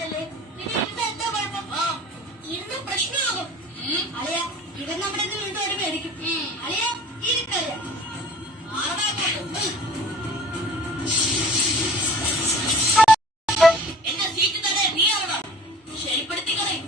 കളിച്ചല്ലേ, പിന്നെ ഇരുന്ന് എന്താ കുഴപ്പം? ഇരുന്ന് പ്രശ്നമാകും. അളിയ ഇവൻ നമ്മുടെ വീണ്ടും ഒരു മേടിക്കും. അളിയ ഇരിക്കളിയ എന്റെ സീറ്റ് തന്നെ നീ ആവണോ? ശരിപ്പെടുത്തി കളയും.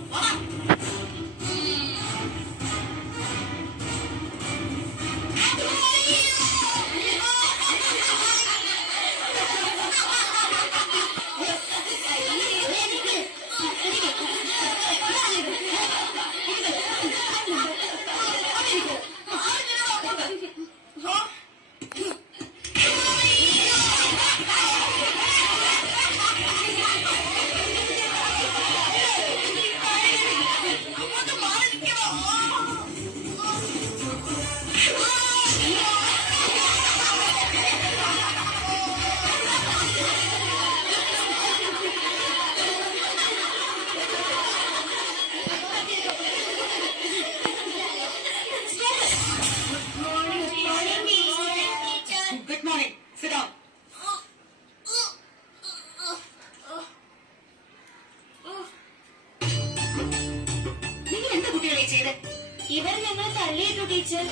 ഇവർ ഞങ്ങൾ തള്ളിയിട്ടു ടീച്ചർ.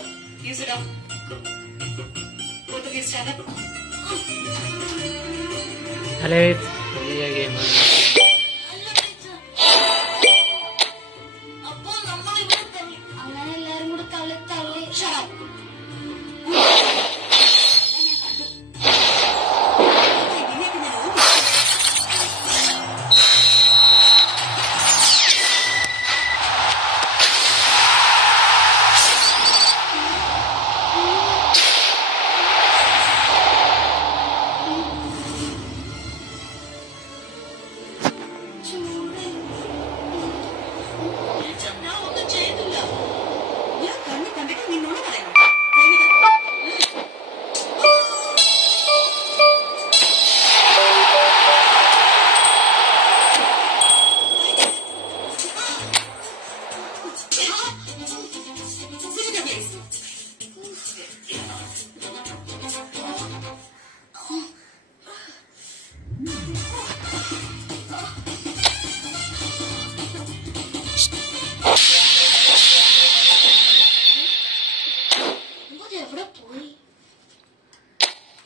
ഹലോ ഗെയിം അപ്പോ നമ്മൾ ഇവിടെ തള്ളി. അങ്ങനെ എല്ലാരും കൂടെ തള്ളി തള്ളി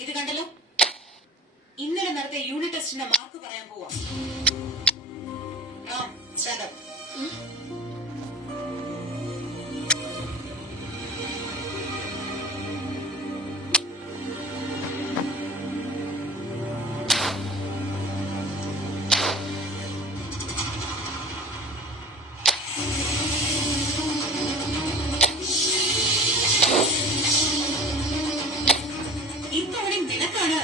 ഇത് കണ്ടല്ലോ, ഇന്നലെ നടത്തിയ യൂണിറ്റ് ടെസ്റ്റിന്റെ മാർക്ക് പറയാൻ പോവാ. ഇത്തവണ നിനക്കാണ്.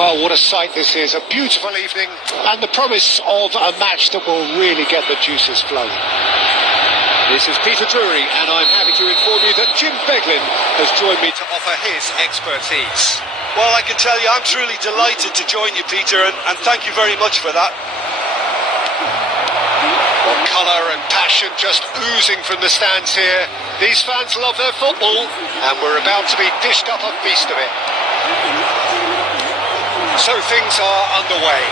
Well, what a sight this is. A beautiful evening and the promise of a match that will really get the juices flowing. This is Peter Drury, and I'm happy to inform you that Jim Beglin has joined me to offer his expertise. Well, I can tell you I'm truly delighted to join you, Peter, and thank you very much for that. Well, colour and passion just oozing from the stands here. These fans love their football, and we're about to be dished up a feast of it. So things are underway.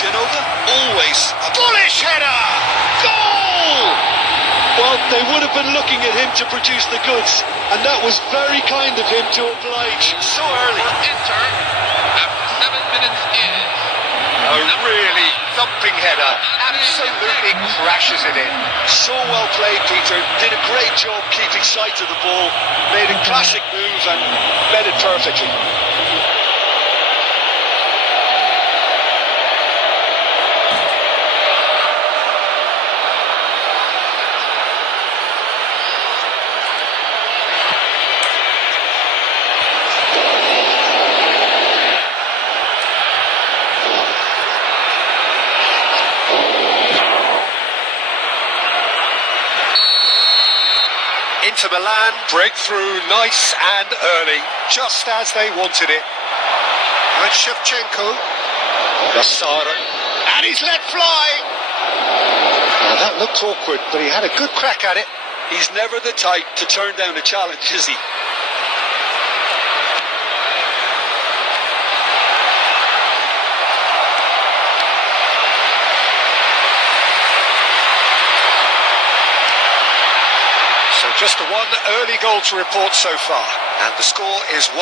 Genova, always a bullish header! Goal! Well, they would have been looking at him to produce the goods, and that was very kind of him to oblige so early. Enter after 7 minutes in. A really thumping header. Absolutely crashes it in. So well played, Peter. Did a great job keeping sight of the ball. Made a classic move and met it perfectly. Inter Milan break through nice and early, just as they wanted it. And Shevchenko, Gassara, and he's let fly. Now that looked awkward, but he had a good crack at it. He's never the type to turn down a challenge, is he? So just the one early goal to report so far, and the score is 1-0.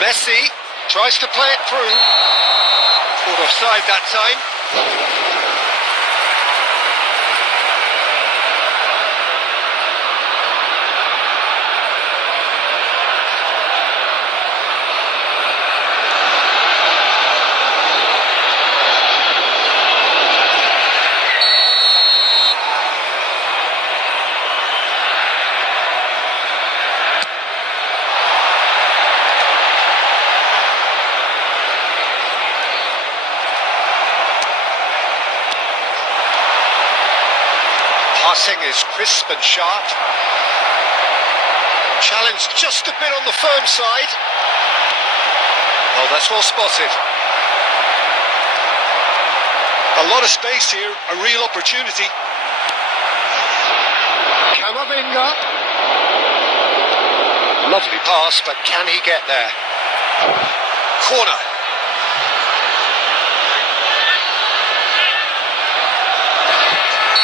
Messi tries to play it through. Caught offside that time. Passing is crisp and sharp. Challenge just a bit on the firm side. Oh, that's well spotted. A lot of space here, a real opportunity. Camavinga. Lovely pass, but can he get there? Corner.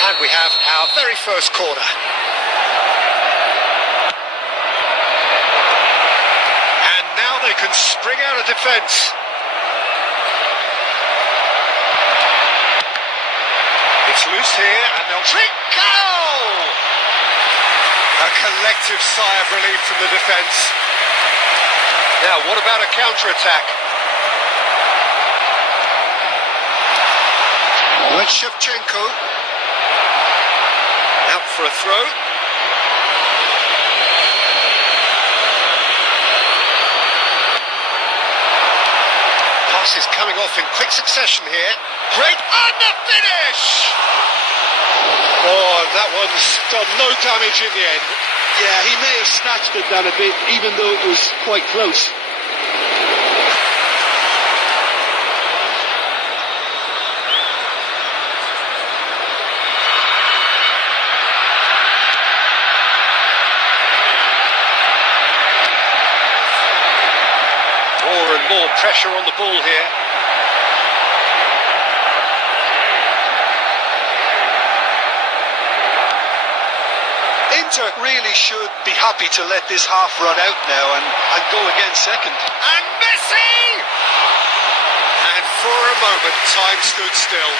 And we have our very first corner. And now they can spring out of defence. It's loose here, and they'll Trincao! A collective sigh of relief from the defence. Now, what about a counter-attack? With Shevchenko. Out for a throw. Pass is coming off in quick succession here. Great, and the finish! Oh, that one's done no damage in the end. Yeah, he may have snatched it down a bit, even though it was quite close. More and more pressure on the ball here. Inter really should be happy to let this half run out now and go again second. And Messi! And for a moment, time stood still.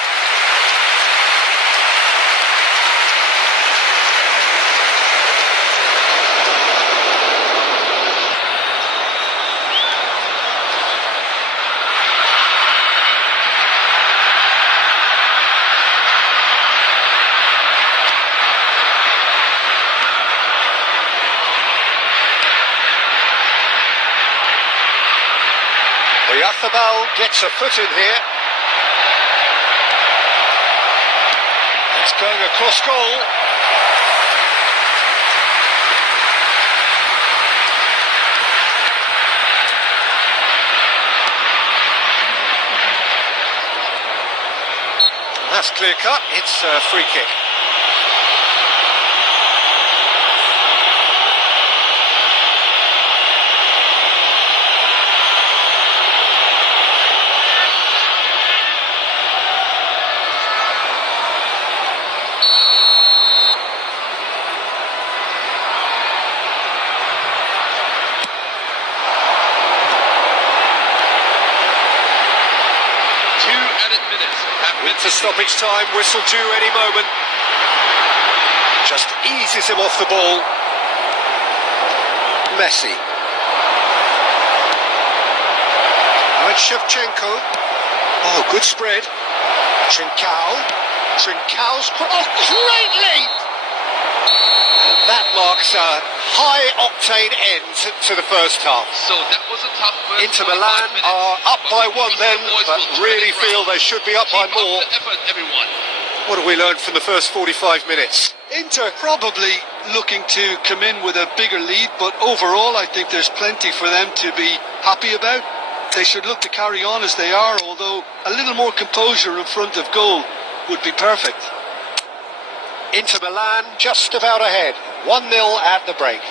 Oyarzábal gets a foot in here. It's going across goal. That's clear cut. It's a free kick. Into stoppage time, whistle due any moment. Just eases him off the ball. Messi. Now it's Shevchenko. Oh, good spread. Trincao. Trincao's... Oh, great leap! And that marks a high-octane end to the first half. So that was a tough first Inter 45 Milan minutes. are up by one then, Boys but will turn really it feel around. they should be up by Keep up more. the effort, everyone. What have we learned from the first 45 minutes? Inter probably looking to come in with a bigger lead, but overall I think there's plenty for them to be happy about. They should look to carry on as they are, although a little more composure in front of goal would be perfect. Inter Milan just about ahead. 1-0 at the break.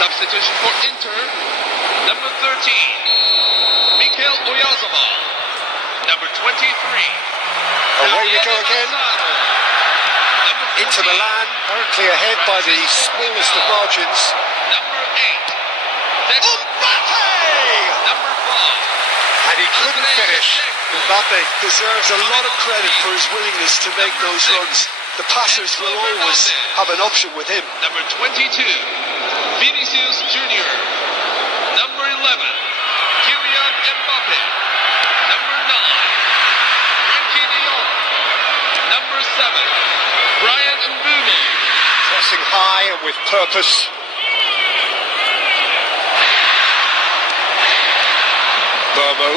Substitution for Inter, number 13, Mikel Oyarzabal, number 23. Away we go again. Inter Milan currently ahead by the smallest of margins. Number 8, number 5. And he couldn't finish. Mbappe deserves a lot of credit for his willingness to make those runs. The passers will always have an option with him. Number 22, Vinicius Junior. Number 11, Kylian Mbappe. Number 9, Frankie de Jong. Number 7, Brian Mbumo. Pressing high and with purpose. Burmo.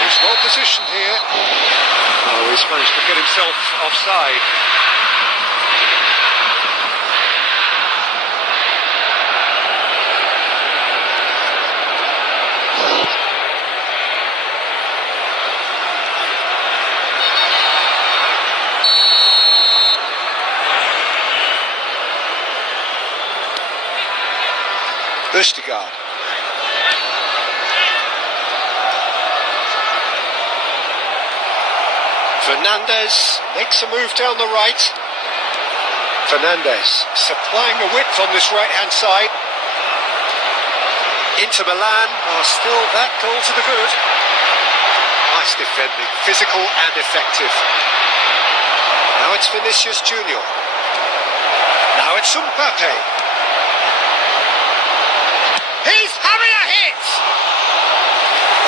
He's well positioned here. Oh, he's managed to get himself offside. Vestergaard. Fernandes makes a move down the right. Fernandes supplying a width on this right-hand side. Inter Milan are still that goal to the good. Nice defending, physical and effective. Now it's Vinicius Junior. Now it's Mbappe. He's having a hit!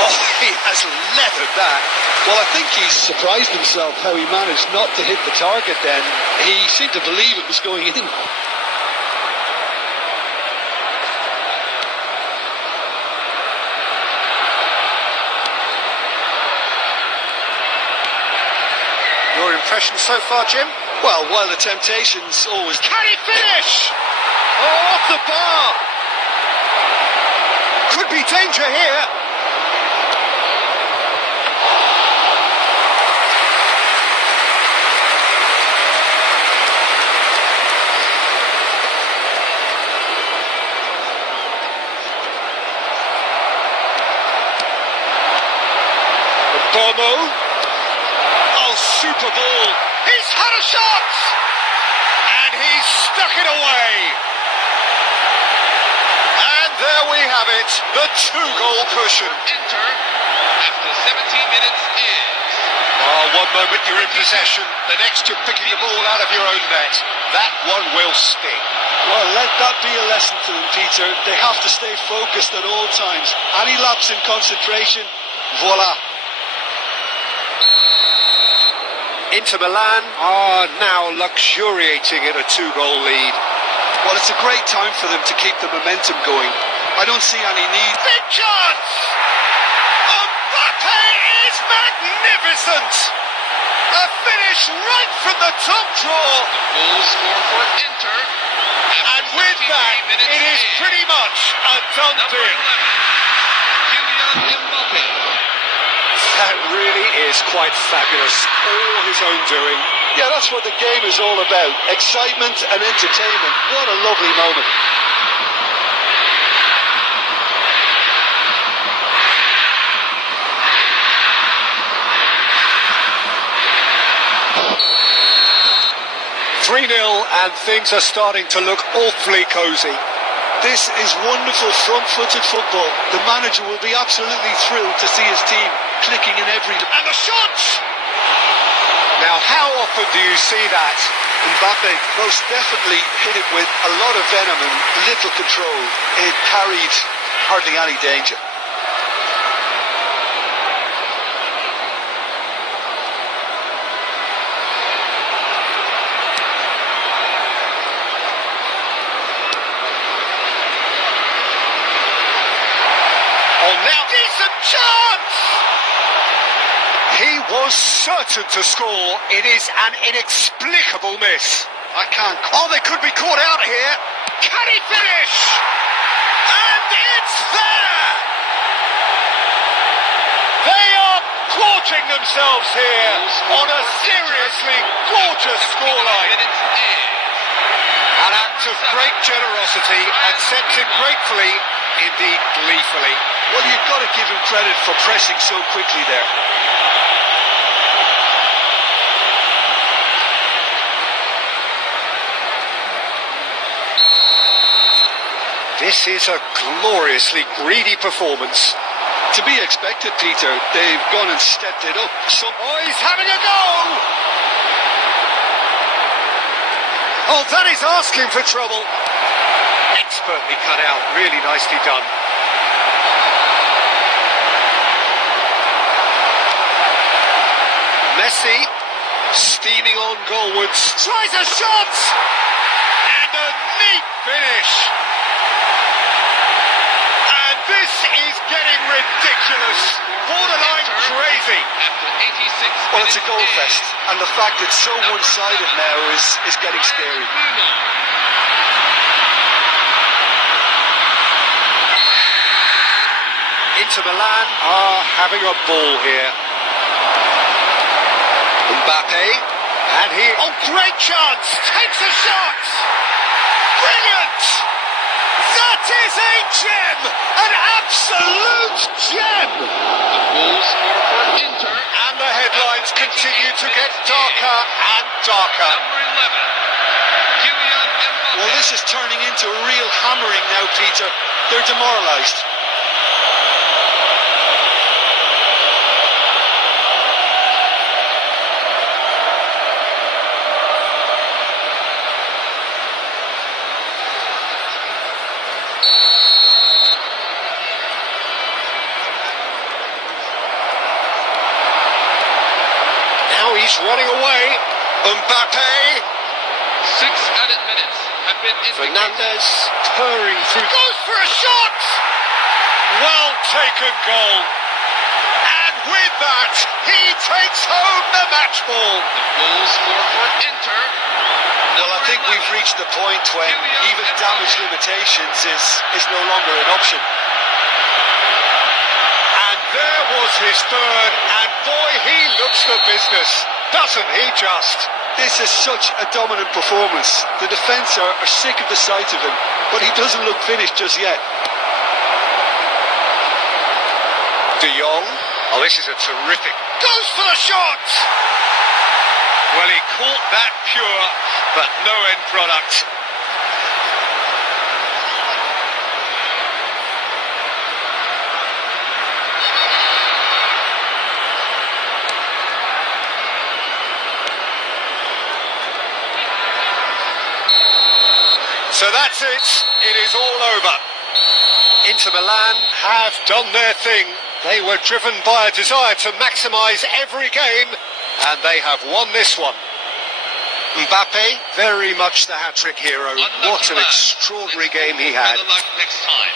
Oh, he has leathered that. Well, I think he's surprised himself how he managed not to hit the target then. He seemed to believe it was going in. Your impression so far, Jim? Well, while the temptation's always... Can he finish? Oh, off the bar! Could be danger here. Burmo. Oh, super ball. He's had a shot! And he's stuck it away. And there we have it, the two-goal cushion. Inter, after 17 minutes is... Oh, one moment you're in possession, the next you're picking the ball out of your own net. That one will sting. Well, let that be a lesson to them, Peter. They have to stay focused at all times. Any lapse in concentration, voila. Inter Milan are now luxuriating in a two-goal lead. Well, it's a great time for them to keep the momentum going. I don't see any need. Big chance! Mbappe is magnificent! A finish right from the top draw. Goal score for Inter. And with that, it is pretty much a done Number 11, deal. Kylian Mbappe. That really is quite fabulous. All his own doing. Yeah, that's what the game is all about. Excitement and entertainment. What a lovely moment. 3-0 and things are starting to look awfully cosy. This is wonderful front-footed football. The manager will be absolutely thrilled to see his team clicking in every... And the shots! Now, how often do you see that? Mbappe most definitely hit it with a lot of venom and little control. It carried hardly any danger. Oh, now decent chance! He was certain to score. It is an inexplicable miss. I can't... Oh, they could be caught out here. Can he finish? And it's there! They are gorging themselves here on a seriously gorgeous scoreline. An act of great generosity, accepted gratefully, indeed gleefully. Well, you've got to give him credit for pressing so quickly there. This is a gloriously greedy performance. To be expected, Peter. They've gone and stepped it up. Oh, he's having a go! Oh, that is asking for trouble. Expertly cut out, really nicely done. Messi, steaming on goalwards, tries a shot! And a neat finish! And this is getting ridiculous, borderline crazy. Well, it's a goal fest, and the fact it's so one-sided now is getting scary. Inter Milan are having a ball here. Mbappe, and he... Oh, great chance! Takes a shot! Brilliant! That is a gem! An absolute gem! The goal score for Inter. And the headlines continue to get darker and darker. Number 11, Kylian Mbappe. Well, this is turning into a real hammering now, Peter. They're demoralised. He's running away. Mbappe. 6 added minutes have been indicated. Fernandez purring through. Goes for a shot. Well taken goal. And with that, he takes home the match ball. The goal score for Inter. Well, I think we've reached the point when even damage limitations is no longer an option. And there was his third, and boy, he looks the business. Doesn't he just? This is such a dominant performance. The defence are sick of the sight of him, but he doesn't look finished just yet. De Jong. Oh, this is a terrific... Goes for the shot! Well, he caught that pure, but no end product. So that's it. It is all over. Inter Milan have done their thing. They were driven by a desire to maximise every game, and they have won this one. Mbappe, very much the hat-trick hero. What an extraordinary game he had. Better luck next time.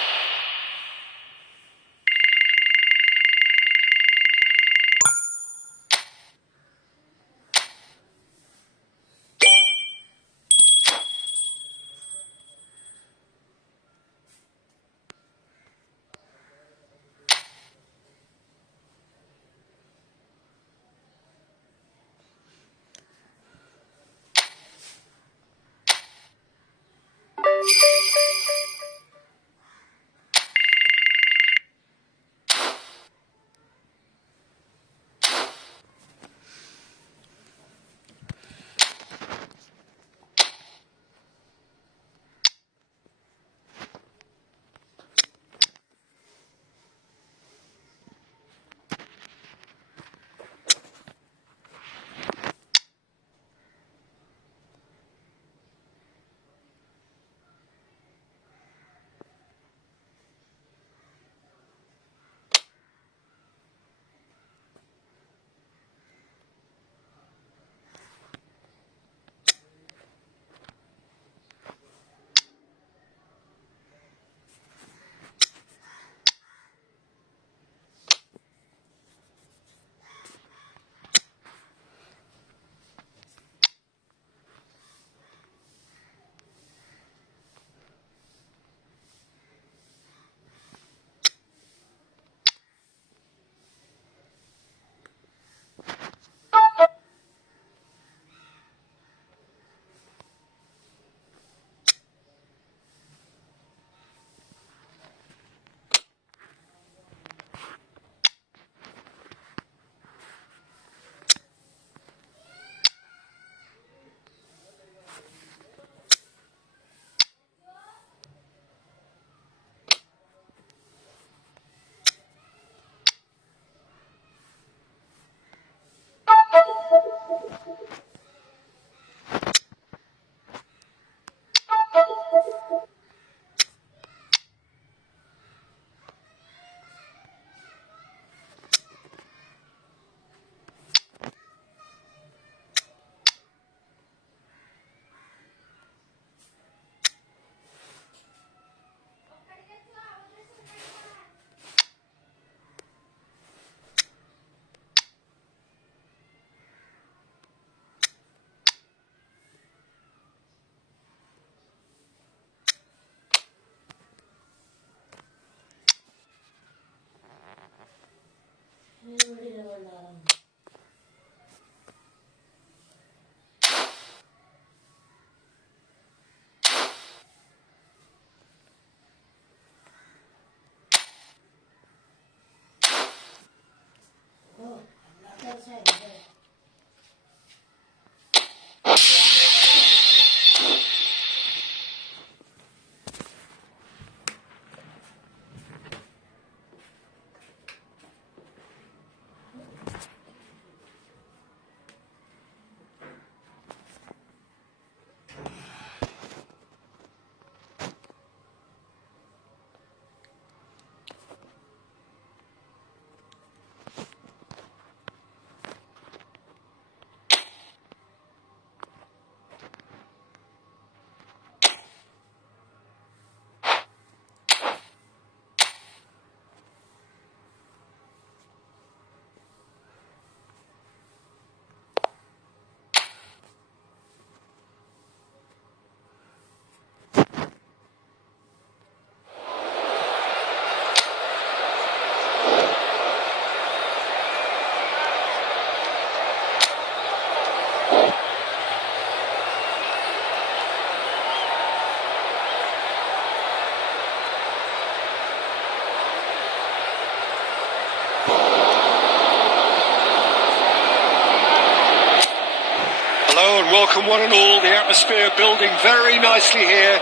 one and all, the atmosphere building very nicely here.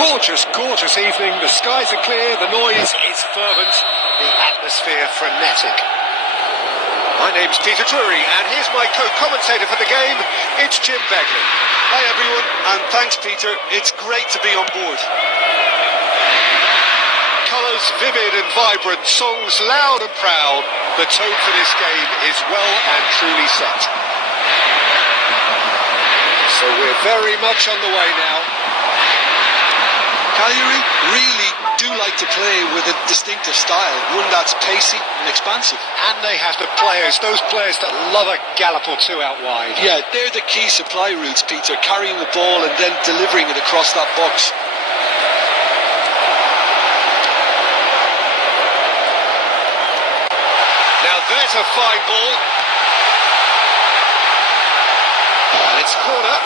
Gorgeous, gorgeous evening. The skies are clear, the noise is fervent, the atmosphere frenetic. My name's Peter Drury, and here's my co-commentator for the game. It's Jim Begley. Hi everyone, and thanks Peter. It's great to be on board. Colours vivid and vibrant, songs loud and proud. The tone for this game is well and truly set. So we're very much on the way now. Cagliari really do like to play with a distinctive style, one that's pacey and expansive. And they have the players, those players that love a gallop or two out wide. Yeah, they're the key supply routes, Peter, carrying the ball and then delivering it across that box. Now there's a fine ball. And it's corner.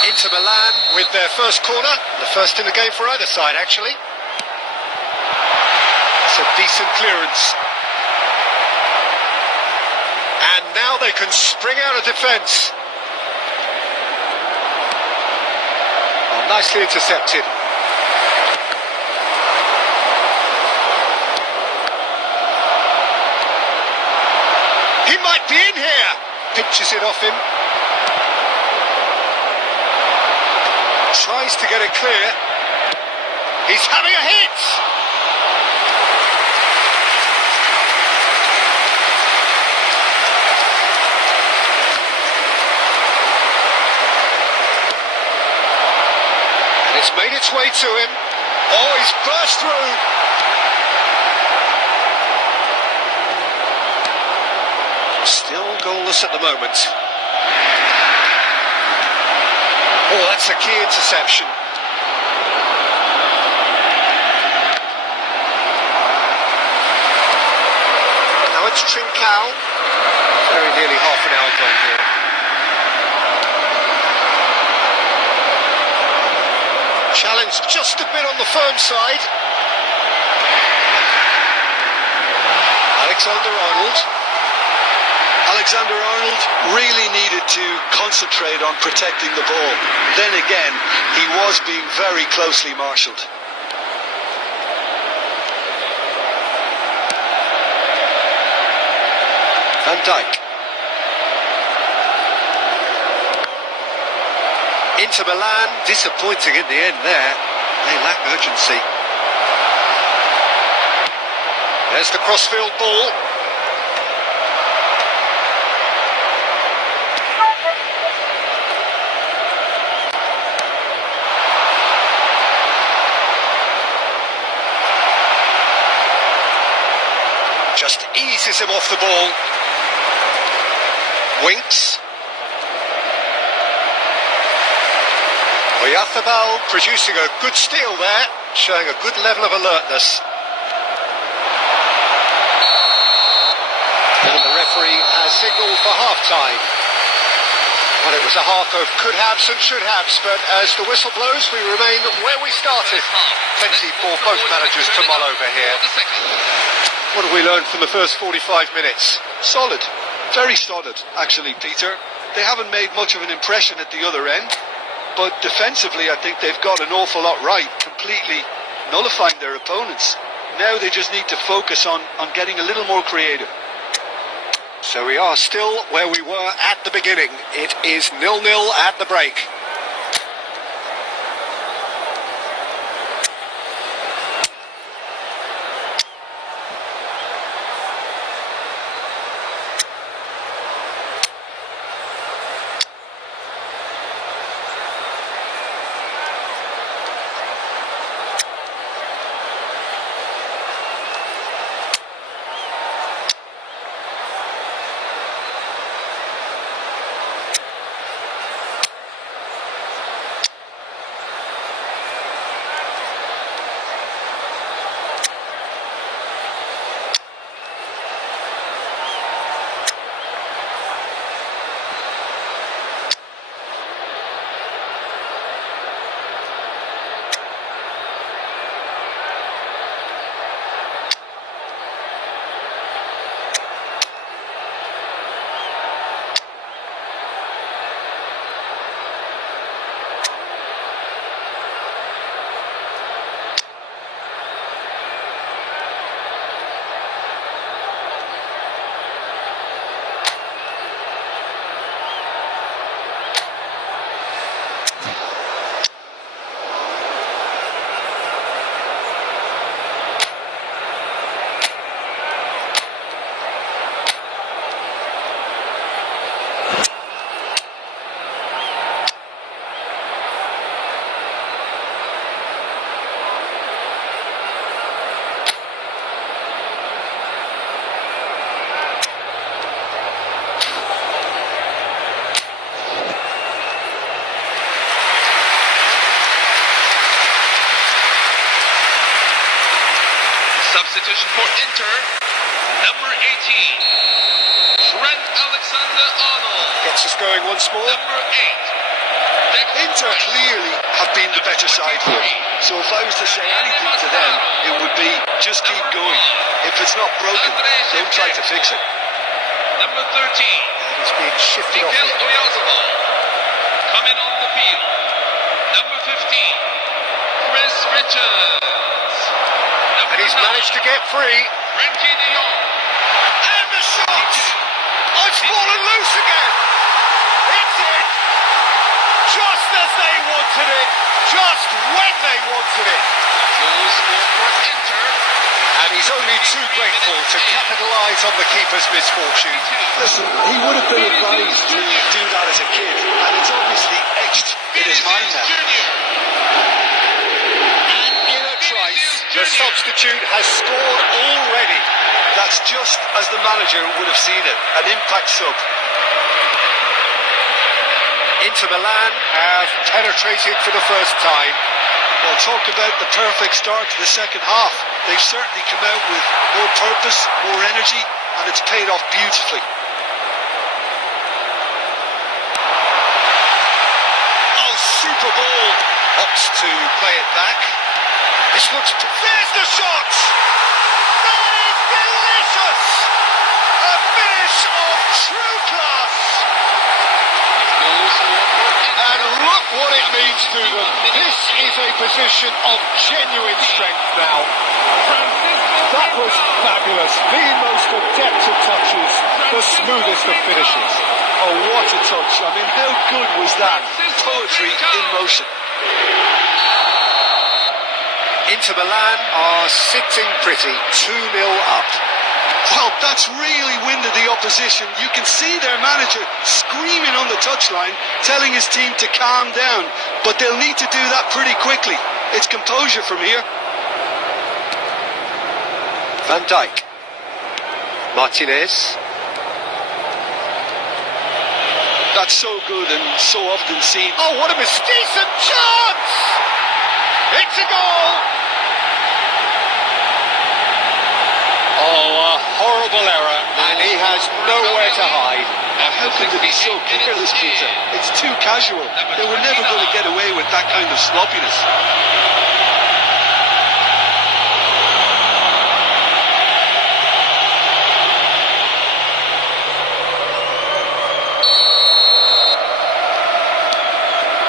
Inter Milan with their first corner, the first in the game for either side actually. That's a decent clearance. And now they can spring out of defence. Oh, nicely intercepted. He might be in here. Pinches it off him. Tries to get it clear. He's having a hit! And it's made its way to him. Oh, he's burst through. Still goalless at the moment. Oh, that's a key interception. Now it's Trincao. Very nearly half an hour gone here. Challenge just a bit on the firm side. Alexander-Arnold. Alexander-Arnold really needed to concentrate on protecting the ball. Then again, he was being very closely marshalled. Van Dijk. Inter Milan, disappointing in the end there. They lack urgency. There's the crossfield ball. Just eases him off the ball. Winks. Oyarzábal producing a good steal there, showing a good level of alertness. And the referee has signalled for half-time. Well, it was a half of could-haves and should-haves, but as the whistle blows, we remain where we started. Plenty for both managers to mull over here. What have we learned from the first 45 minutes? Solid. Very solid, actually, Peter. They haven't made much of an impression at the other end, but defensively I think they've got an awful lot right, completely nullifying their opponents. Now they just need to focus on getting a little more creative. So we are still where we were at the beginning. It is 0-0 at the break. substitution for Inter, number 18, Trent Alexander-Arnold. Gets us going once more. Number 8, Inter clearly have been the better side here. So if I was to say anything to them, it would be just keep going. If it's not broken, don't try to fix it. Number 13, He's being shifted off Miguel it. Oyarzabal. Coming on the field, number 15, Chris Richards. And he's managed to get free. Frankie de Jong. And the shot! Oh, it's fallen loose again! It's in! Just as they wanted it! Just when they wanted it! Goal scored for Inter. And he's only too grateful to capitalise on the keeper's misfortune. Listen, he would have been advised to do that as a kid, and it's obviously etched in his mind now. Junior. And in a trice, the substitute has scored already. That's just as the manager would have seen it, an impact sub. Inter Milan have penetrated for the first time. Well, talk about the perfect start to the second half. They've certainly come out with more purpose, more energy, and it's paid off beautifully. Oh, super ball. Opts to play it back. This looks... There's the shot! That is delicious! A finish of true class! Goal scored for Inter. And look what it means to them. This is a position of genuine strength now. That was fabulous. The most adept of touches, the smoothest of finishes. Oh, what a touch. I mean, how good was that? Poetry in motion. Inter Milan are sitting pretty, 2-0 up. Well, that's really winded the opposition. You can see their manager screaming on the touchline, telling his team to calm down. But they'll need to do that pretty quickly. It's composure from here. Van Dijk. Martinez. That's so good and so often seen. Oh, what a decent chance! It's a goal! Oh, a horrible error, and he has nowhere to hide. How could they be so careless, Peter? It's too casual. They were never going to get away with that kind of sloppiness.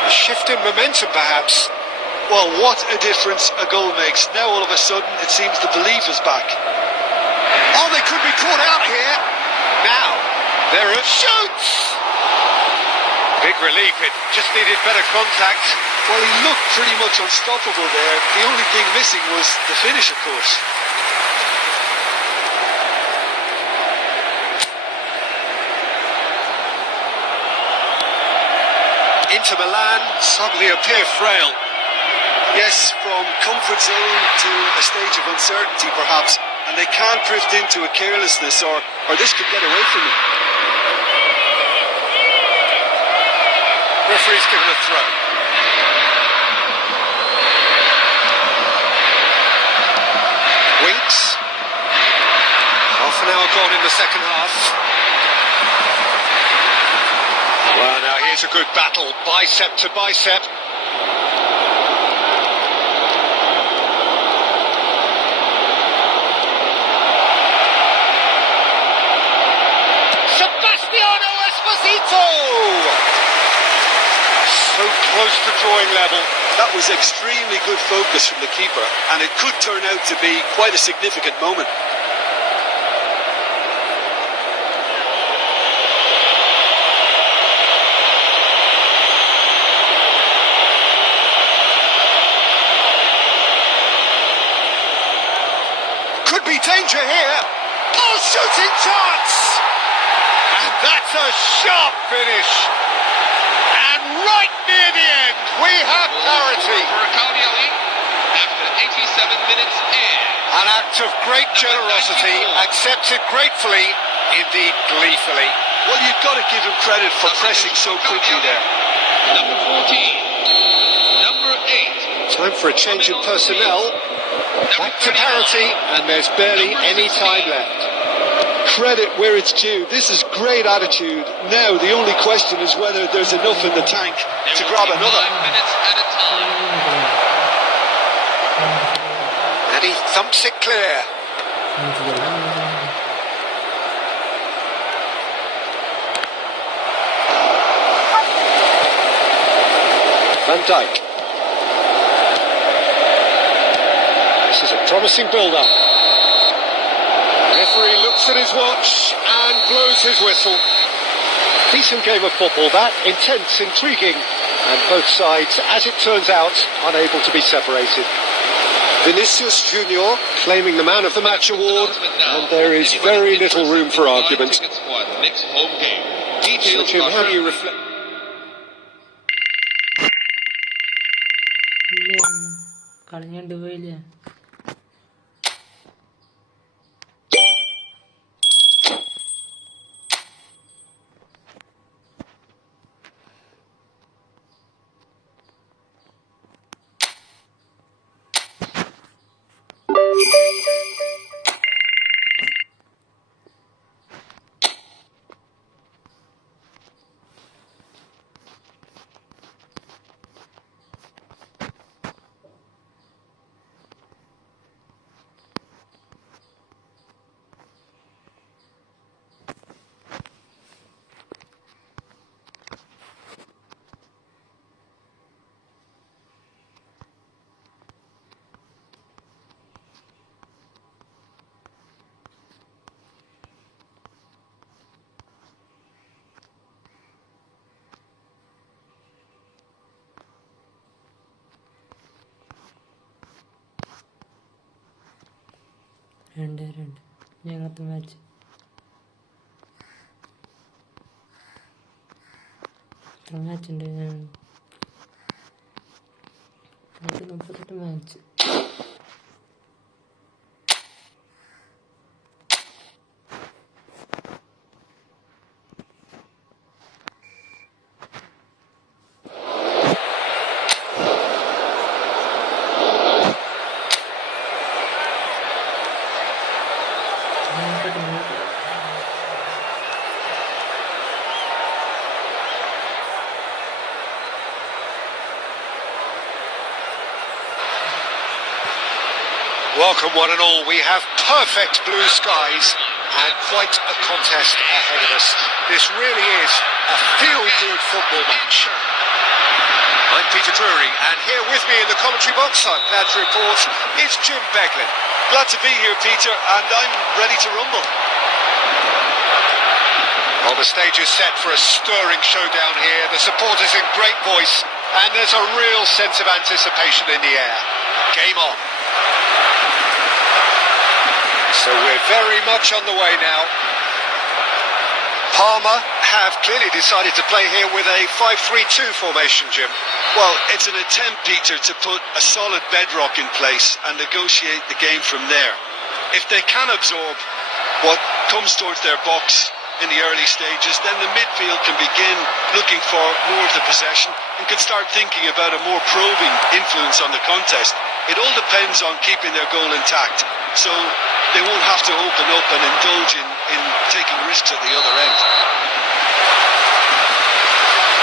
A shift in momentum, perhaps. Well, what a difference a goal makes. Now all of a sudden it seems the belief is back. Oh, they could be caught out here. Now, they're at shoots. Big relief, it just needed better contact. Well, he looked pretty much unstoppable there. The only thing missing was the finish, of course. Inter Milan suddenly appear frail. Yes, from comfort zone to a stage of uncertainty perhaps, and they can't drift into a carelessness or this could get away from them. Referee's given a throw. Winks. Half an hour gone in the second half. Well, now here's a good battle, bicep to bicep. Sebastiano Esposito! So close to drawing level. That was extremely good focus from the keeper, and it could turn out to be quite a significant moment. Could be danger here. Oh, shooting chance! And that's a sharp finish. And right near the end, we have parity. For Cagliari after 87 minutes in. An act of great generosity, accepted gratefully, indeed gleefully. Well, you've got to give him credit for pressing so quickly there. Number 14. Number 8. Time for a change in personnel. Back to parity, and there's barely any time left. Credit where it's due. This is great attitude. Now the only question is whether there's enough in the tank to grab another. 5 minutes at a time. And he thumps it clear. Van Dijk. This is a promising build-up. Referee looks at his watch and blows his whistle. Decent game of football that, intense, intriguing, and both sides, as it turns out, unable to be separated. Vinicius Junior claiming the Man of the Match award, and there is very little room for argument. Next home game. So Details Jim, are how do you reflect? ഇല്ല കളഞ്ഞണ്ട് പോയില്ല. രണ്ട് ഞങ്ങളത്തെ match എത്ര മാച്ചുണ്ട്? 38 match. Welcome one and all. We have perfect blue skies and quite a contest ahead of us. This really is a feel-good football match. I'm Peter Drury, and here with me in the commentary box, I'm glad to report, is Jim Beglin. Glad to be here, Peter, and I'm ready to rumble. Well, the stage is set for a stirring showdown here. The supporters in great voice, and there's a real sense of anticipation in the air. Game on. So we're very much on the way now. Parma have clearly decided to play here with a 5-3-2 formation, Jim. Well, it's an attempt, Peter, to put a solid bedrock in place and negotiate the game from there. If they can absorb what comes towards their box in the early stages, then the midfield can begin looking for more of the possession and can start thinking about a more probing influence on the contest. It all depends on keeping their goal intact, so they won't have to open up and indulge in taking risks at the other end.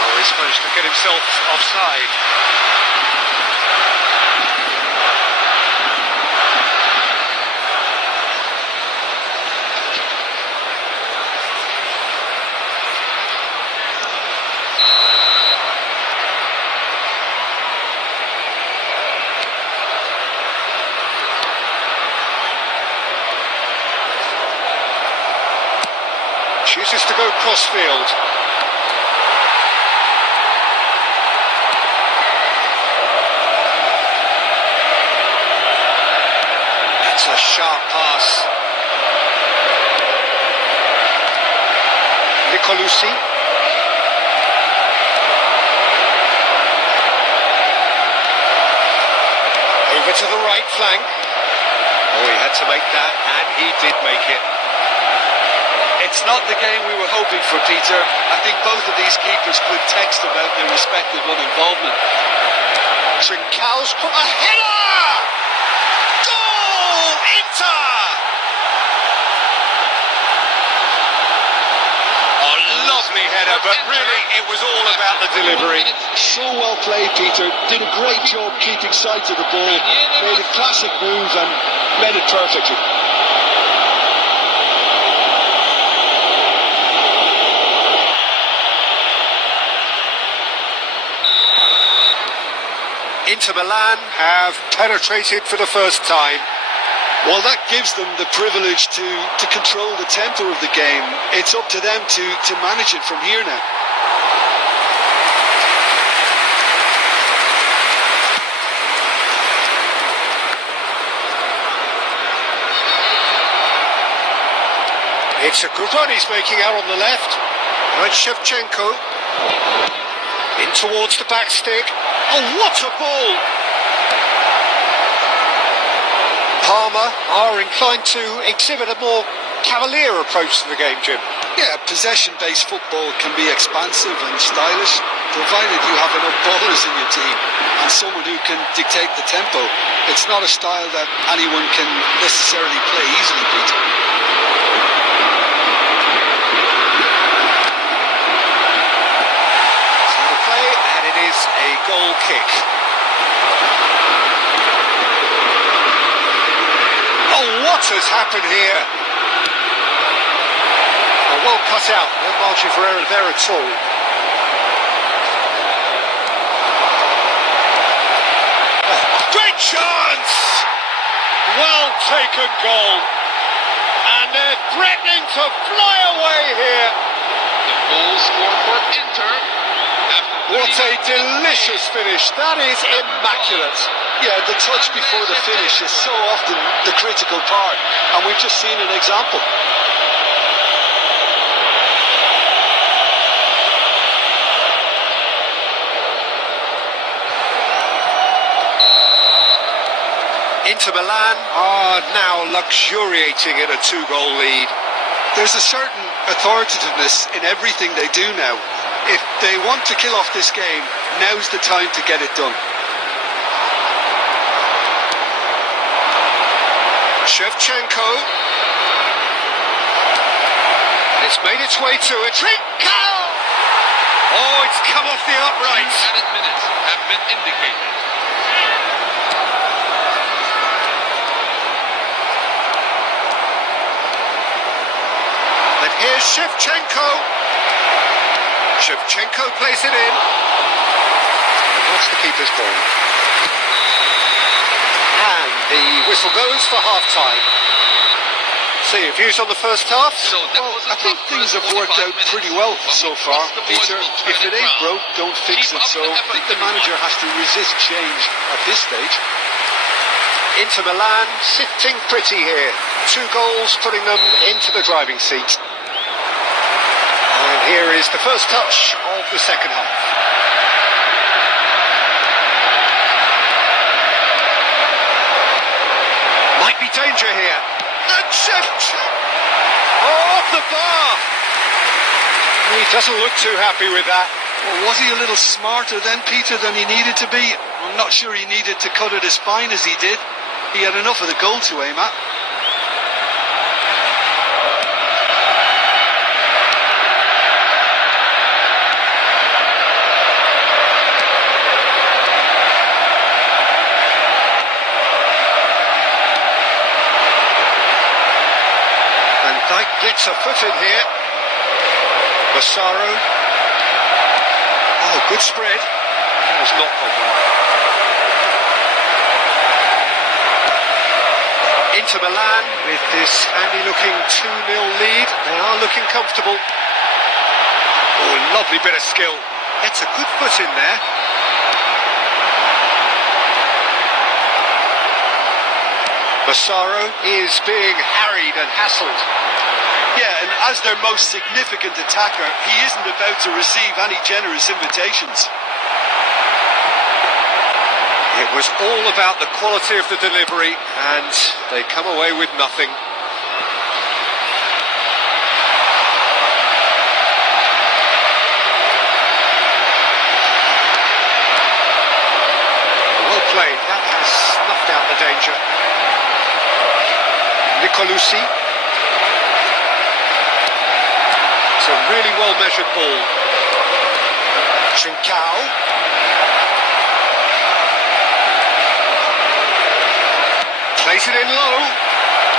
Oh, he's managed to get himself offside. Chooses to go crossfield. That's a sharp pass. Nicolucci. Over to the right flank. Oh, he had to make that, and he did make it. It's not the game we were hoping for, Peter. I think both of these keepers could text about their respective uninvolvement. Trincão's a header! Goal! but really it was all about the delivery. So well played, Peter. Did a great job keeping sight of the ball. Made a classic move and met it perfectly. Inter Milan have penetrated for the first time. Well, that gives them the privilege to control the tempo of the game. It's up to them to manage it from here now. It's a good run he's making out on the left. Right, Shevchenko. In towards the back stick. Oh, what a ball! Parma are inclined to exhibit a more cavalier approach to the game, Jim. Yeah, possession-based football can be expansive and stylish, provided you have enough ballers in your team and someone who can dictate the tempo. It's not a style that anyone can necessarily play easily, Peter. And it is a goal kick. Oh, what has happened here? Oh, well cut out. No margin for error there at all. Oh, great chance! Well taken goal. And they're threatening to fly away here. The goal scored for Inter. What a delicious finish. That is immaculate. Yeah, the touch before the finish is so often the critical part, and we've just seen an example. Inter Milan are now luxuriating in a 2-goal lead. There's a certain authoritativeness in everything they do now. If they want to kill off this game, now's the time to get it done. Shevchenko. It's made its way to a Trincao! Oh, it's come off the upright. 2 added minutes have been indicated. And here's Shevchenko. Shevchenko plays it in. And that's the keeper's ball. And the whistle goes for half-time. See, your views on the first half? So that Well, was a I think tough things first have worked 45 out minutes, pretty well but so we far, trust the boys Peter. will turn If it it ain't round. broke, don't fix Keep it. up So the I effort, think the everyone. manager has to resist change at this stage. Inter Milan sitting pretty here. 2 goals putting them into the driving seat. And here is the first touch of the second half. Might be danger here. And Shevchenko! Oh, off the bar! He doesn't look too happy with that. Well, was he a little smarter then, Peter, than he needed to be? I'm not sure he needed to cut it as fine as he did. He had enough of the goal to aim at. And Dyke gets a foot in here. Massaro. Oh, good spread. That has not gone well. Inter Milan with this handy-looking 2-0 lead. They are looking comfortable. Oh, lovely bit of skill. Gets a good foot in there. Massaro is being harried and hassled. Yeah, and as their most significant attacker, he isn't about to receive any generous invitations. It was all about the quality of the delivery, and they come away with nothing. Well played. That has snuffed out the danger. Nicolucci. It's a really well-measured ball. Trincao. Plays it in low.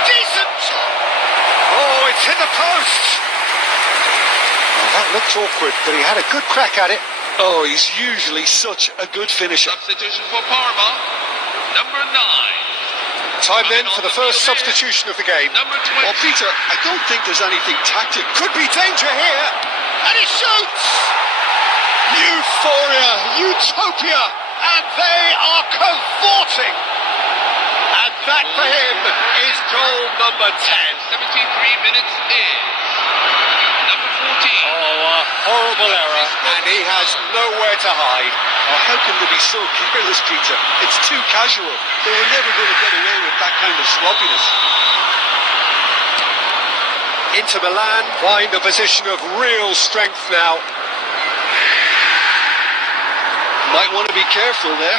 Decent! Oh, it's hit the post! Well, that looked awkward, but he had a good crack at it. Oh, he's usually such a good finisher. Substitution for Parma, number 9. Time then for the first substitution of the game. Number 20. Well, Peter, I don't think there's anything tactic. Could be danger here. And he shoots! Euphoria, utopia, and they are cavorting. And that for him is goal number 10. 73 minutes is number 14. Oh, a horrible error, and he has nowhere to hide. Oh, how can they be so careless, Peter? It's too casual. They were never going to get away with that kind of sloppiness. Inter Milan find a position of real strength now. Might want to be careful there.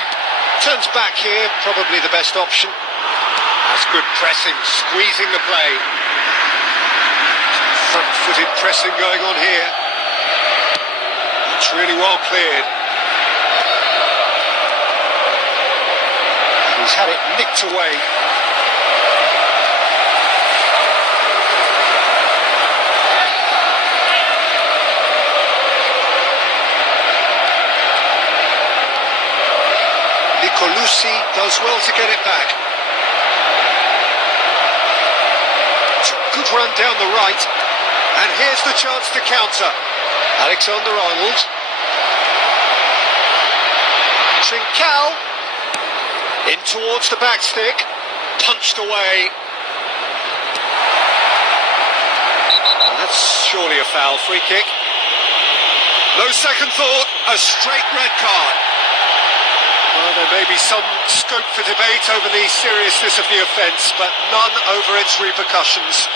Turns back here, probably the best option. That's good pressing, squeezing the play. Front-footed pressing going on here. It's really well cleared. He's had it nicked away. Nicolucci does well to get it back. It's a good run down the right. And here's the chance to counter. Alexander-Arnold. Trincao. In towards the back stick. Punched away. And that's surely a foul. Free kick. No second thought. A straight red card. Well, there may be some scope for debate over the seriousness of the offence, but none over its repercussions.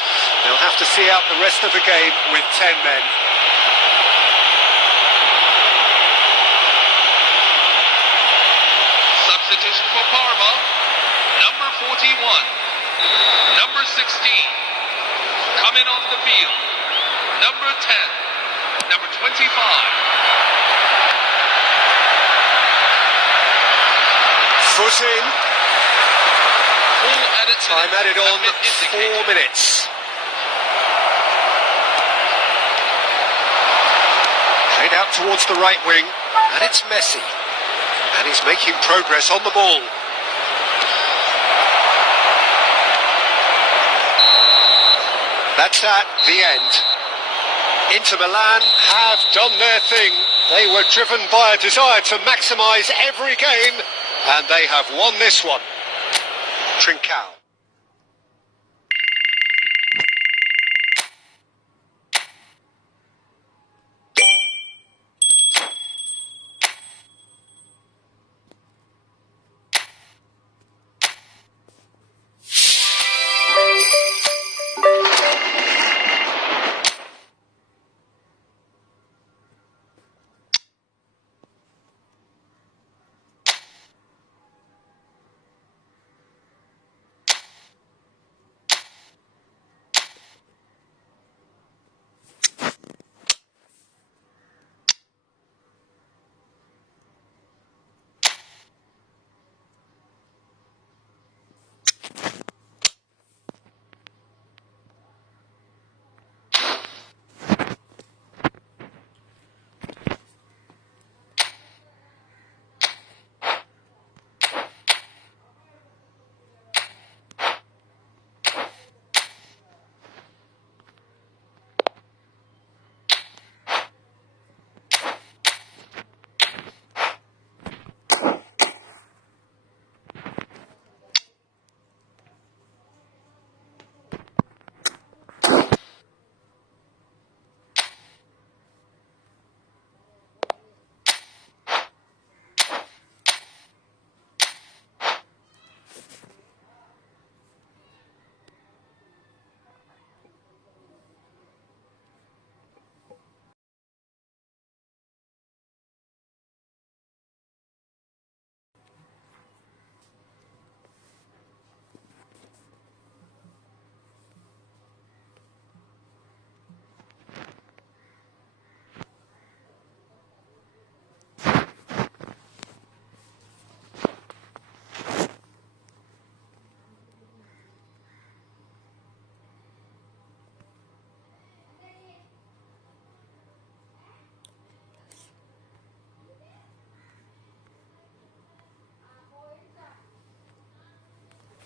They'll have to see out the rest of the game with 10 men. Substitution for Parma, number 41. Number 16. Coming on the field, number 10. Number 25. Foot in. Full added Time added on minutes have been 4 indicated. minutes. Played out towards the right wing, and it's Messi. And he's making progress on the ball. That's at the end. Inter Milan have done their thing. They were driven by a desire to maximise every game, and they have won this one. Trincao.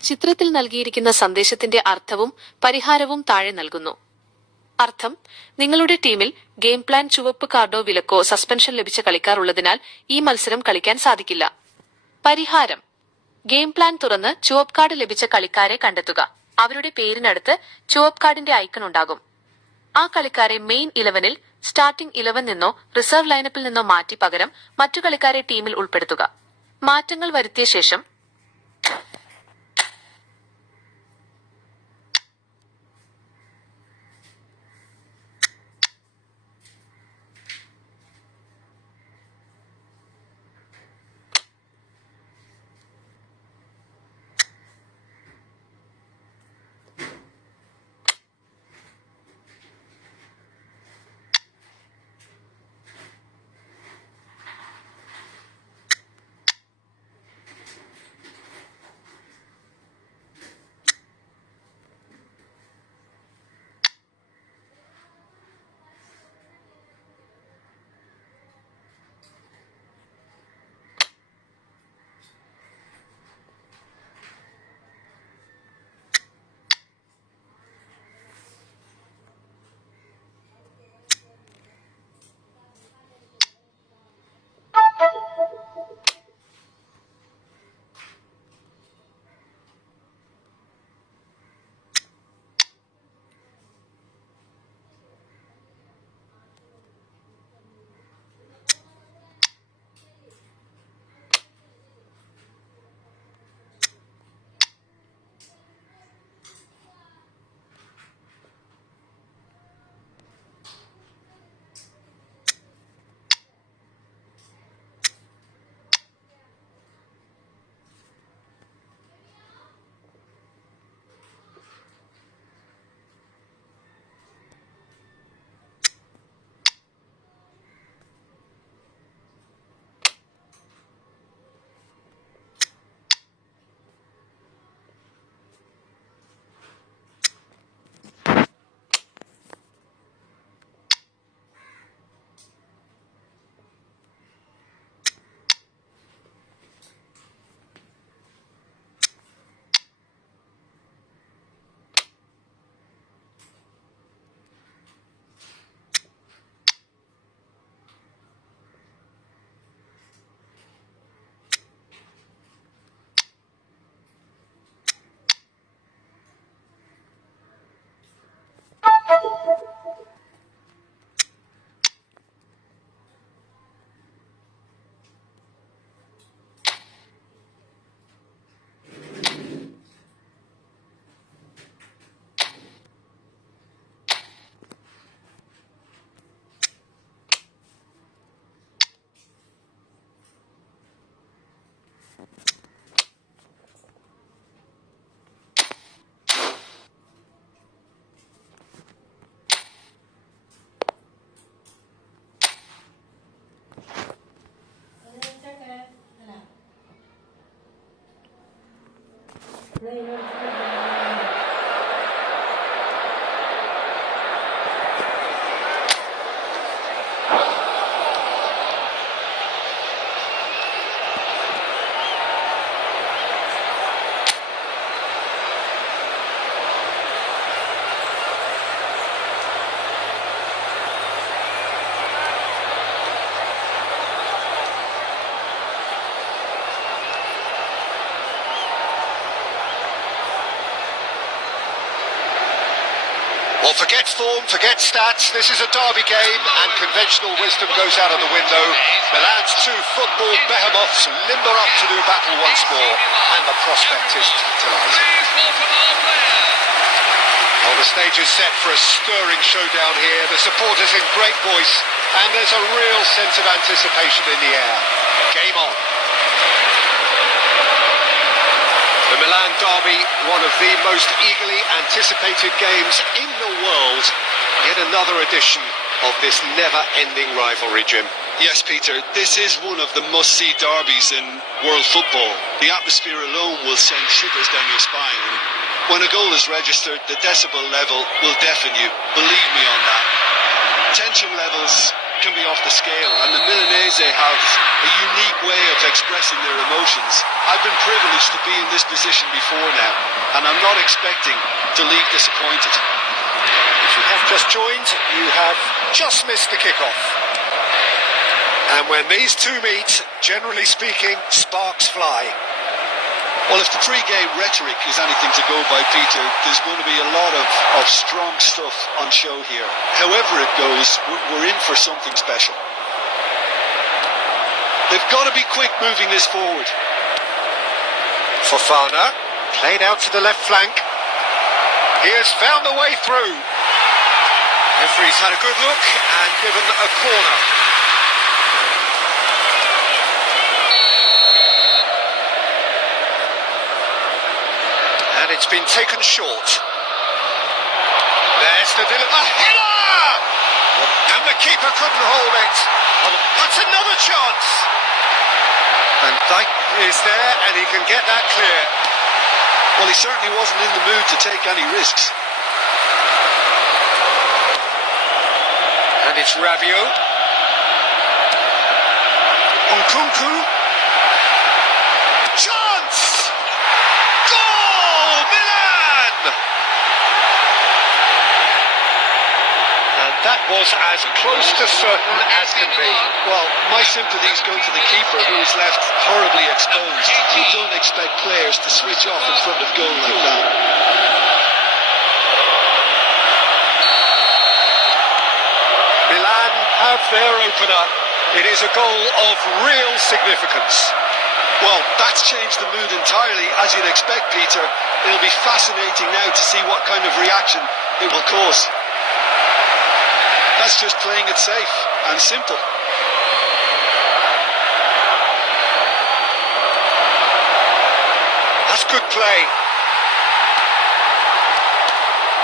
ചിത്രത്തിൽ നൽകിയിരിക്കുന്ന സന്ദേശത്തിന്റെ അർത്ഥവും പരിഹാരവും താഴെ നൽകുന്നു. അർത്ഥം: നിങ്ങളുടെ ടീമിൽ ഗെയിം പ്ലാൻ ചുവപ്പ് കാർഡോ വിലക്കോ സസ്പെൻഷൻ ലഭിച്ച കളിക്കാർ ഉള്ളതിനാൽ ഈ മത്സരം കളിക്കാൻ സാധിക്കില്ല. പരിഹാരം: ഗെയിം പ്ലാൻ തുറന്ന് ചുവപ്പ് കാർഡ് ലഭിച്ച കളിക്കാരെ കണ്ടെത്തുക. അവരുടെ പേരിനടുത്ത് ചുവപ്പ് കാർഡിന്റെ ഐക്കൺ ഉണ്ടാകും. ആ കളിക്കാരെ മെയിൻ 11-ൽ സ്റ്റാർട്ടിംഗ് 11 നിന്നോ റിസർവ് ലൈനപ്പിൽ നിന്നോ മാറ്റി പകരം മറ്റു കളിക്കാരെ ടീമിൽ ഉൾപ്പെടുത്തുക. മാറ്റങ്ങൾ വരുത്തിയ ശേഷം Well, forget form, forget stats. This is a derby game, and conventional wisdom goes out of the window. Milan's two football behemoths limber up to do battle once more, and the prospect is tantalising. Well, the stage is set for a stirring showdown here. The supporters in great voice, and there's a real sense of anticipation in the air. Game on. The Milan derby, one of the most eagerly anticipated games in the world. Yet another edition of this never-ending rivalry, Jim. Yes, Peter, this is one of the must-see derbies in world football. The atmosphere alone will send shivers down your spine. And when a goal is registered, the decibel level will deafen you. Believe me on that. Tension levels can be off the scale, and the Milanese have a unique way of expressing their emotions. I've been privileged to be in this position before now, and I'm not expecting to leave disappointed. If you have just joined, you have just missed the kickoff. And when these two meet, generally speaking, sparks fly. Well, if the pre-game rhetoric is anything to go by, Peter, there's going to be a lot of strong stuff on show here. However it goes, we're in for something special. They've got to be quick moving this forward. Fofana, played out to the left flank. He has found the way through. Referee's had a good look and given a corner. And it's been taken short. There's the a header! And the keeper couldn't hold it. That's another chance. And Dijk is there and he can get that clear. Well, he certainly wasn't in the mood to take any risks. And it's Rabiot. Nkunku. Chance! Goal! Milan! And that was as close to certain as can be. Well, my sympathies go to the keeper, who is left horribly exposed. You don't expect players to switch off in front of goal like that. Milan have their opener. It is a goal of real significance. Well, that's changed the mood entirely, as you'd expect, Peter. It'll be fascinating now to see what kind of reaction it will cause. That's just playing it safe and simple. That's good play.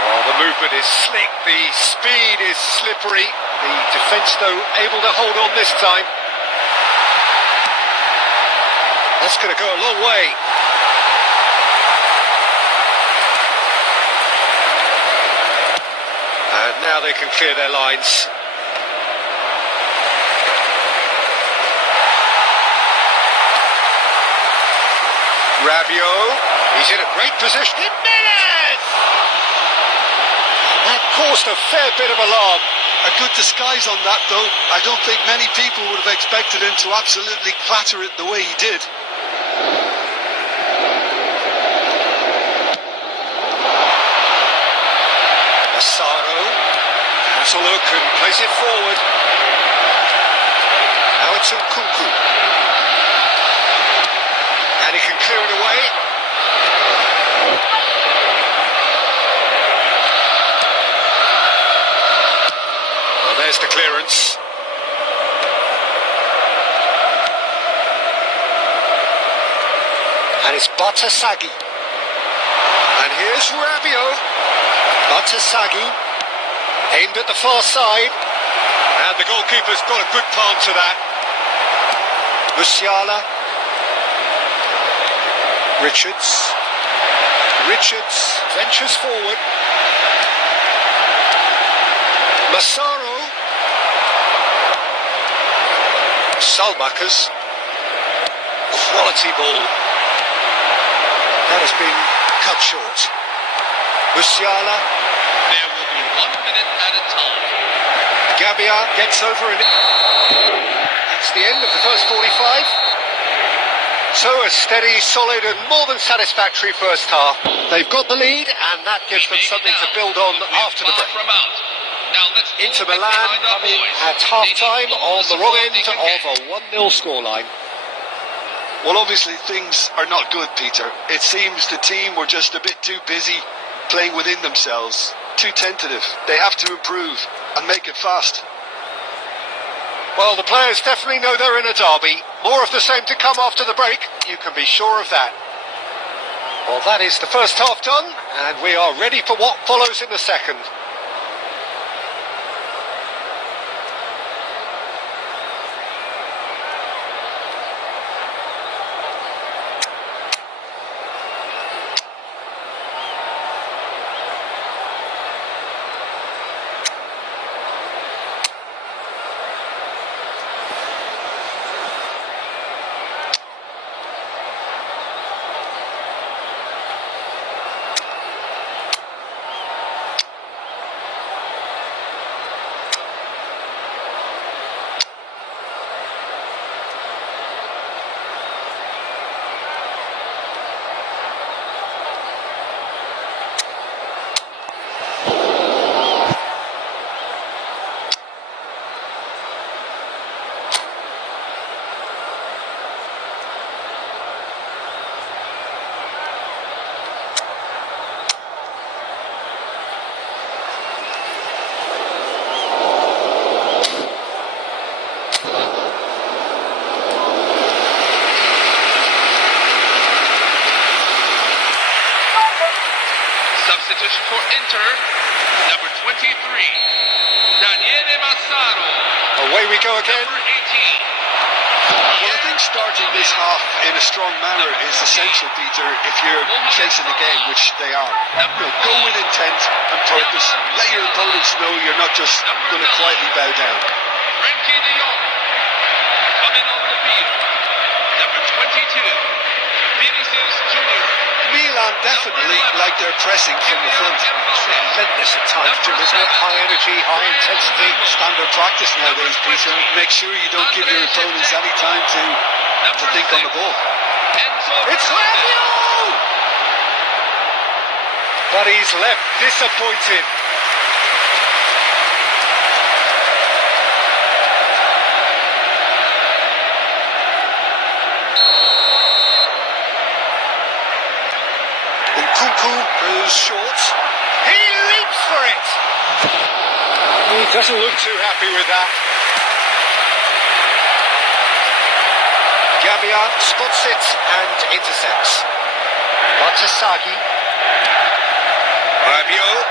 Oh, the movement is slick, the speed is slippery. The defence, though, able to hold on this time. That's going to go a long way. And now they can clear their lines. Rabiot, he's in a great position. Jimenez! That caused a fair bit of alarm. A good disguise on that, though. I don't think many people would have expected him to absolutely clatter it the way he did. Massaro has a look and plays it forward. Now it's Nkunku. And he can clear it away. Well, there's the clearance. And it's Batasagi. And here's Rabiot. Batasagi aimed at the far side. And the goalkeeper's got a good palm to that. Musiala. Richards ventures forward. Massaro. Salmakers. Quality ball. That has been cut short. Musiala. There will be 1 minute at a time. Gabia gets over and that's the end of the first 45. So a steady, solid and more than satisfactory first half. They've got the lead and that gives them something to build on after the break. Inter Milan coming at half-time on the wrong end of a 1-0 scoreline. Well, obviously things are not good, Peter. It seems the team were just a bit too busy playing within themselves. Too tentative. They have to improve and make it fast. Well, the players definitely know they're in a derby. More of the same to come after the break. You can be sure of that. Well, that is the first half done, and we are ready for what follows in the second. Substitution for Inter, number 23, Daniele Massaro. Away we go again. Number 18. Well, I think starting this half in a strong manner is essential, Peter, if you're chasing the game, which they are. Go with intent and purpose. Let your opponents know you're not just going to quietly bow down. Frankie de Jong coming on the field. Number 22, Vinicius Junior. Milan definitely like their pressing from the front. Relentless at times, Jim, isn't it? High energy, high intensity. Standard practice nowadays, Peter. Make sure you don't give your opponents any time to think on the ball. It's Rabiot! But he's left disappointed. Nkunku goes short. He leaps for it. He doesn't look too happy with that. Gabian spots it and intercepts. Batasagi. Rabiot.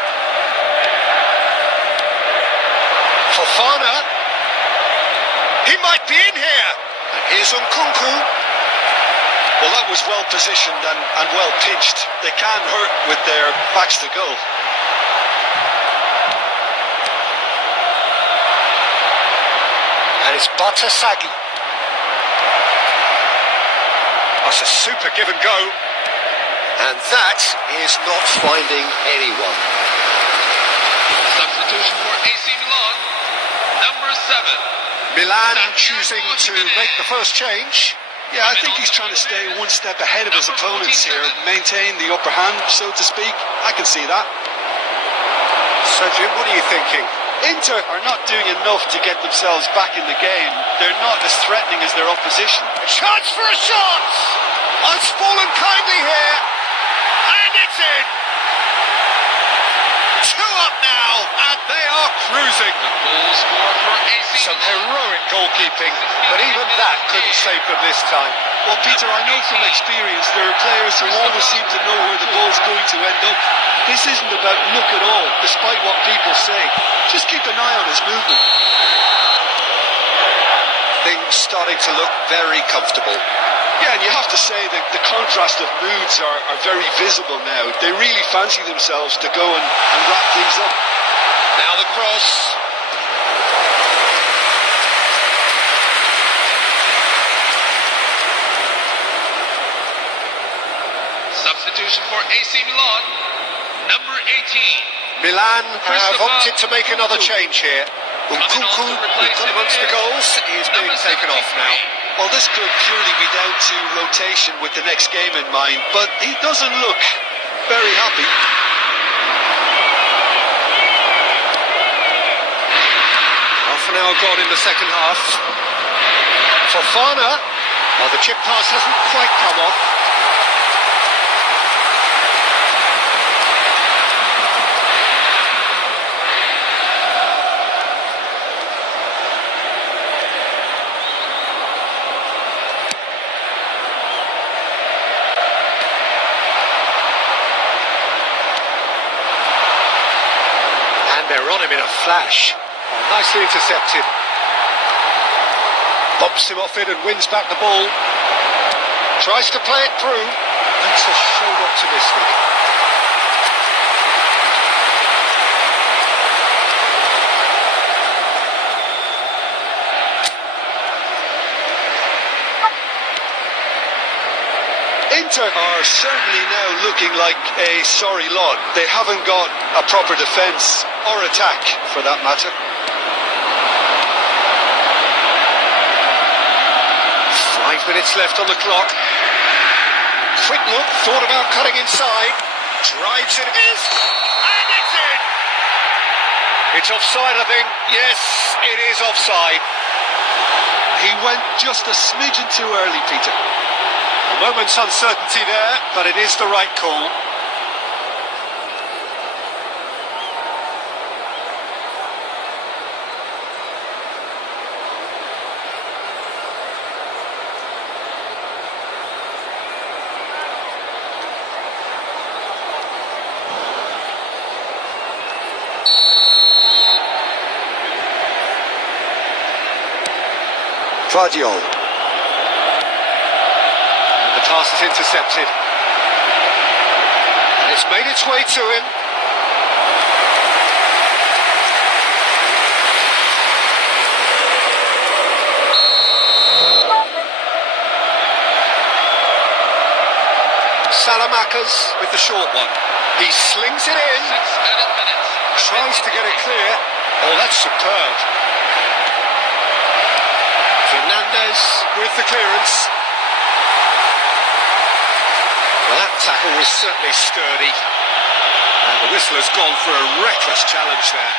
Fofana. He might be in here. And here's Nkunku. Well, that was well positioned and well pitched. They can hurt with their backs to goal. And it's Batasagi. That's a super give and go. And that is not finding anyone. Substitution for AC Milan, number 7. Milan choosing to make the first change. Yeah, I think he's trying to stay one step ahead of his opponents here, maintain the upper hand, so to speak. I can see that. So, Jim, what are you thinking? Inter are not doing enough to get themselves back in the game. They're not as threatening as their opposition. Chance for a shot! It's fallen kindly here. And it's in. 2 up now, and they are cruising. The goal scorer for AC Some Milan. heroic goalkeeping, but even that couldn't save them this time. Well, Peter, I know from experience there are players who always seem to know where the ball's going to end up. This isn't about luck at all, despite what people say. Just keep an eye on his movement. Things starting to look very comfortable. Yeah, and you have to say that the contrast of moods are very visible now. They really fancy themselves to go and wrap things up. Now the cross. Substitution for AC Milan, number 18. Milan have opted to make another change here. Nkunku, amongst the goals, is being taken off now. Well, this could purely be down to rotation with the next game in mind, but he doesn't look very happy. Half an hour gone in the second half. Fofana. Well, the chip pass hasn't quite come off. They're on him in a flash. Oh, nicely intercepted. Bumps him off it and wins back the ball. Tries to play it through. Makes us so optimistic. Inter are certainly now looking like a sorry lot. They haven't got a proper defence or attack, for that matter. 5 minutes left on the clock. Quick look, thought about cutting inside. Drives it, is, and it's in! It's offside, I think. Yes, it is offside. He went just a smidgen too early, Peter. A moment's uncertainty there, but it is the right call. Vardiol. And the pass is intercepted. And it's made its way to him. Salamakers with the short one. He slings it in. 6 added minutes. Tries to get it clear. Oh, that's superb. Fernandez with the clearance. Well, that tackle was certainly sturdy. And the whistle has gone for a reckless challenge there.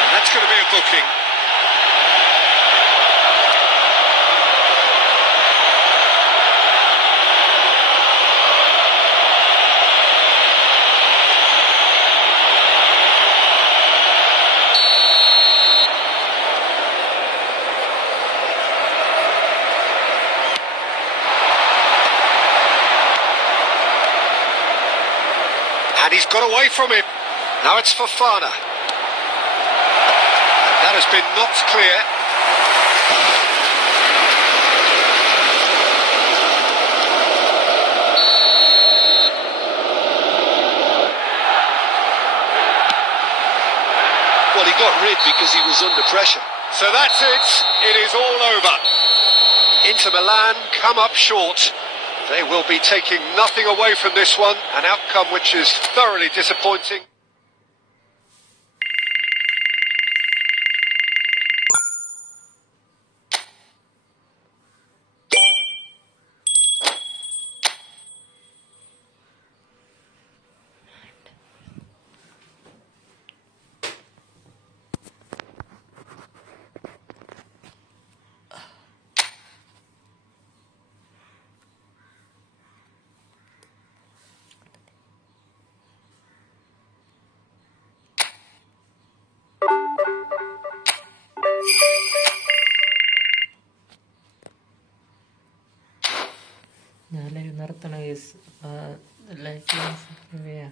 And that's going to be a booking. And he's got away from him. Now it's Fofana. That has been knocked clear. Well, he got rid because he was under pressure. So that's it. It is all over. Inter Milan come up short. They will be taking nothing away from this one, an outcome which is thoroughly disappointing. ഞാൻ live നിർത്തണ case like ചെയ്യാം